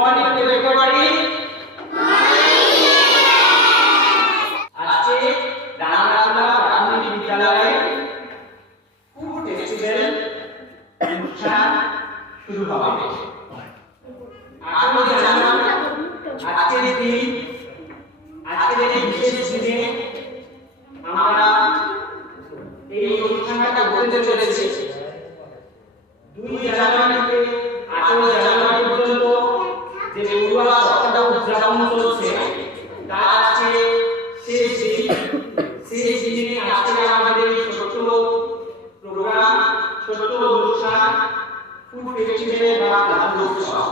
Morning to everybody. আজকে রামনাথলা প্রাথমিক বিদ্যালয়ে ফুড ফেস্টিভ্যাল অনুষ্ঠান শুরু হবে। আপনারা জানেন আজকের এই বিশেষ দিনে আমরা এই অনুষ্ঠানটা করতে চলেছি। 2 জানুয়ারি থেকে 18 জানুয়ারি পর্যন্ত যে পূর্বা সপ্তাহ উদযাপন চলছে তার আজকে শেষ দিনে আজকে আমাদের ছোট প্রোগ্রাম, ছোট অনুষ্ঠান ফুড ফেস্টিভ্যাল বা খাদ্য উৎসব।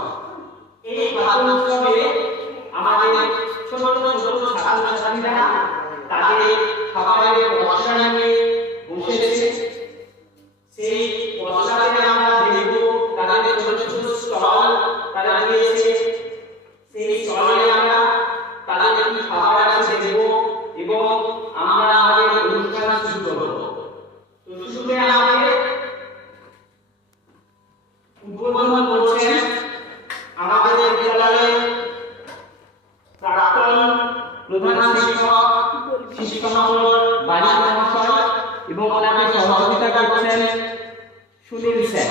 এই খাদ্য উৎসবে আমাদের ছোট ছাত্রছাত্রীরা তাদের খাবারের পসরা নিয়ে বসেছে। সেই পসরাতে আমরা দেখব তাদের ছোট ছোট স্টল তারা দিয়েছে। সেই স্টলে আমরা তাদের কি খাবার আছে দেখব এবং আমরা আমাদের অনুষ্ঠান শুরু করব। তো শুরুতে আমাদের উদ্বোধন করছেন আমাদের বিদ্যালয়ের প্রাক্তন প্রধান শিক্ষক বাড়ি মহাশয় এবং ওনাকে সহযোগিতা করছেন সুনীল স্যার।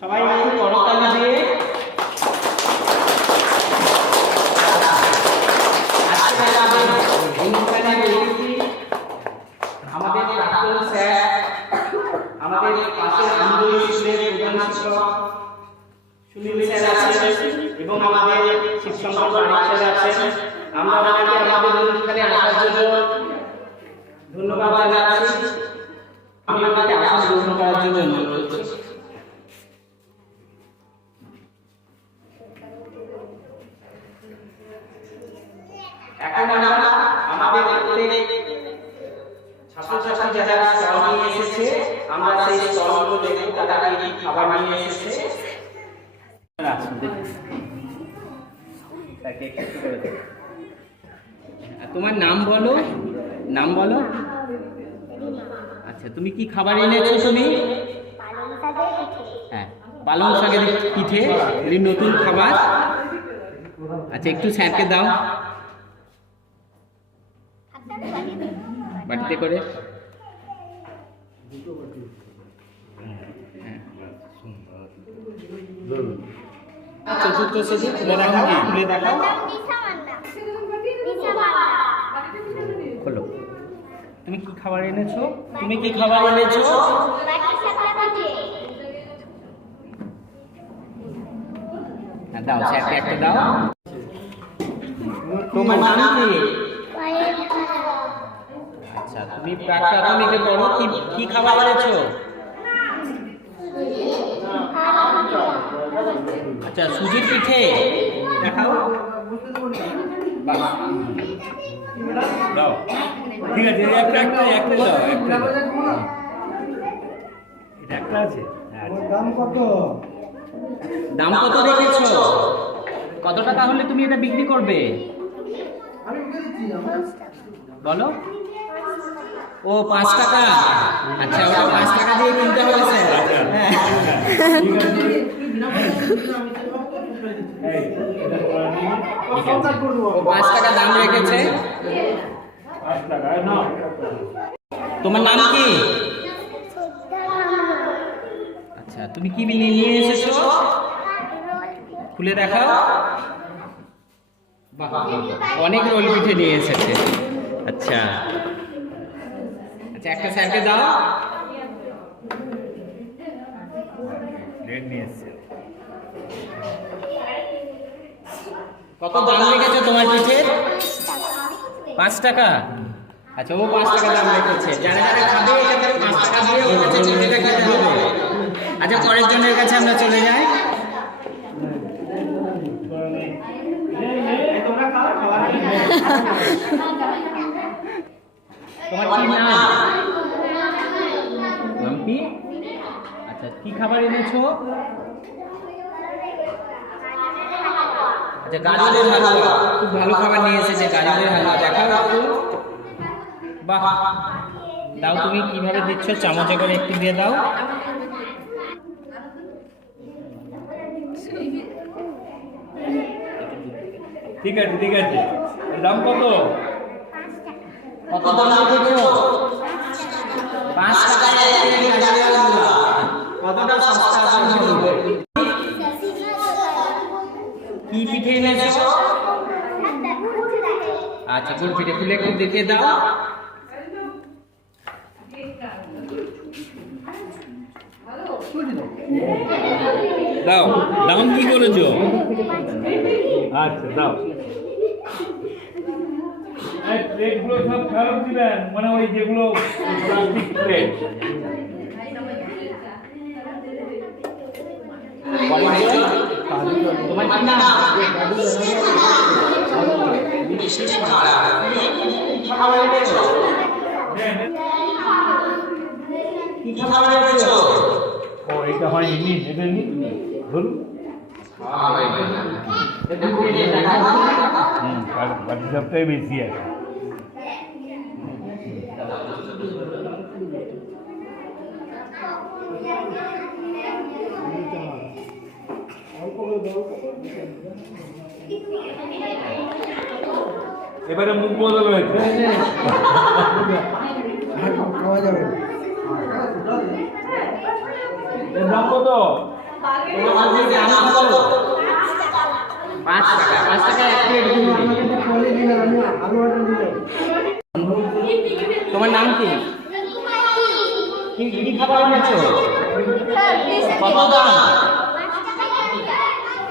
সবাই একটু করতালি দিয়ে আমাদের প্রাক্তন স্যার, আমাদের পাশের আন্দোলন স্কুলের প্রধান শিক্ষক সুনীল স্যার আছেন এবং আমাদের শিক্ষক স্যার আছেন। আমরা ওনাকে আমাদের অনুষ্ঠানে আসার জন্য ধন্যবাদ জানাচ্ছি। আমি ওনাকে আসার গ্রহণ করার জন্য অনুরোধ করছি। এখন আমরা আমাদের প্রত্যেক ছাত্রছাত্রী যারা স্টল নিয়ে এসেছে আমরা সেই স্টলগুলো দেখব তারা কি খাবার নিয়ে এসেছে। তোমার নাম বলো, নাম বলো। আচ্ছা, তুমি কি খাবার এনেছো? তুমি হ্যাঁ, পালং শাকের পিঠে, নতুন খাবার। আচ্ছা, একটু স্যারকে দাও বাটিতে করে। চতুর্থ শ্রেণী খুলে দেখাও, খুলে দেখাও, খোলো। তুমি কি খাবার এনেছো? তুমি কি খাবার এনেছো? দাও স্যারকে একটা দাও। তোমার নাম কি? আচ্ছা, তুমি প্রাথমিকে পড়ো। কি খাবার এনেছো? আচ্ছা, সুজির পিঠে দেখাও। দাও, ঠিক আছে, একটা দাও, একটা দাও। এটা একটা আছে। দাম কত? দাম কত রেখেছো? কত টাকা হলে তুমি এটা বিক্রি করবে বলো? ও 5 টাকা। আচ্ছা, ওটা 5 টাকা দিয়ে কিনতে হবে স্যার। ও 5 টাকা দাম রেখেছে। তোমার নাম কি? আচ্ছা, তুমি কি নিয়ে এসেছো? খুলে দেখাও। বাহ, অনেক রোল পিঠে নিয়ে এসেছে। আচ্ছা আচ্ছা, একটা স্যারকে দাও। কত দাম রেখেছো তোমার পিঠের? 5 টাকা। আচ্ছা, ও 5 টাকা দাম রেখেছে। যারা যারা খাবে এখানে 5 টাকা দিয়ে ওর কাছে চিঠিটা খেতে হবে। আচ্ছা, পরের জনের কাছে আমরা চলে যাই। তোমার কি নাম? নাম কি? আচ্ছা, কি খাবার এনেছো? আচ্ছা, গাজরের হালুয়া। খুব ভালো খাবার নিয়ে এসেছে গাজরের হালুয়া। দেখাও একটু। বাহ, দাও, তুমি কিভাবে দিচ্ছ? চামচে করে একটু দিয়ে দাও। ঠিক আছে ঠিক আছে। দাম কত? কত দাম দিচ্ছ? 5 টাকায় এক প্লেট গাজর হালুয়া। কতটা সস্তা আছে? কি পিঠে এনেছো? আচ্ছা, গুড় পিঠে। খুলে একটু দেখিয়ে দাও। দাও, দাম কি করেছো? আচ্ছা দাও। এই প্লেটগুলো সব ফেরত দিবেন, মানে ওই যেগুলো প্লাস্টিক প্লেট। তোমার কি নাম? ও এটা হয় নি, এটা নি ধরুন। বাকি সবটাই বেশি আছে। এবারে মুখ বদল হয়েছে। এর দাম কত? 5 টাকা। 5 টাকায় এক প্লেট গুড়। তোমার নাম কি? কি খাবার এনেছো? কত দাম?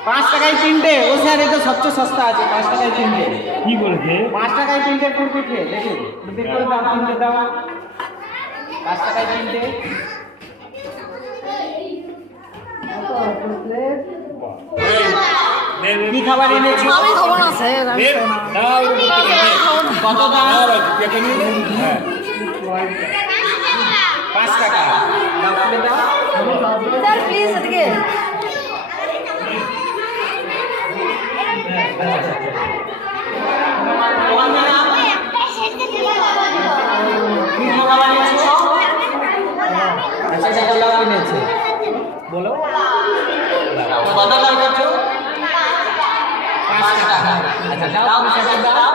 5 টাকায় 3টে। ও স্যার, এটা সবচেয়ে সস্তা আছে। 5 টাকায় 3টে। কি করেছে? 5 টাকায় 3টে গুড় পিঠে। দেখুন, বের করে দাও, 3টে দাও। 5 টাকায় 3টে। কি খাবার এনেছো? কত দাম? 5 টাকা। দাও, খুলে দাও। স্যার প্লিজ এদিকে। তোমার নাম? কি খাবার এনেছো? আচ্ছা, এটা লাউ এনেছে। বলো। কত দাম করেছো? 5 টাকা। আচ্ছা, দাও, তুমি সেটা দাও।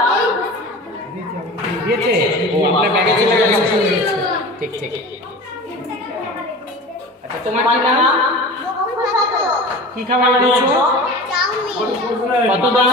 দিয়েছে? ও, আপনার ব্যাগে চলে গেছে। ঠিক ঠিক। আচ্ছা, তোমার কি নাম? কি খাবার এনেছো? কত দাম?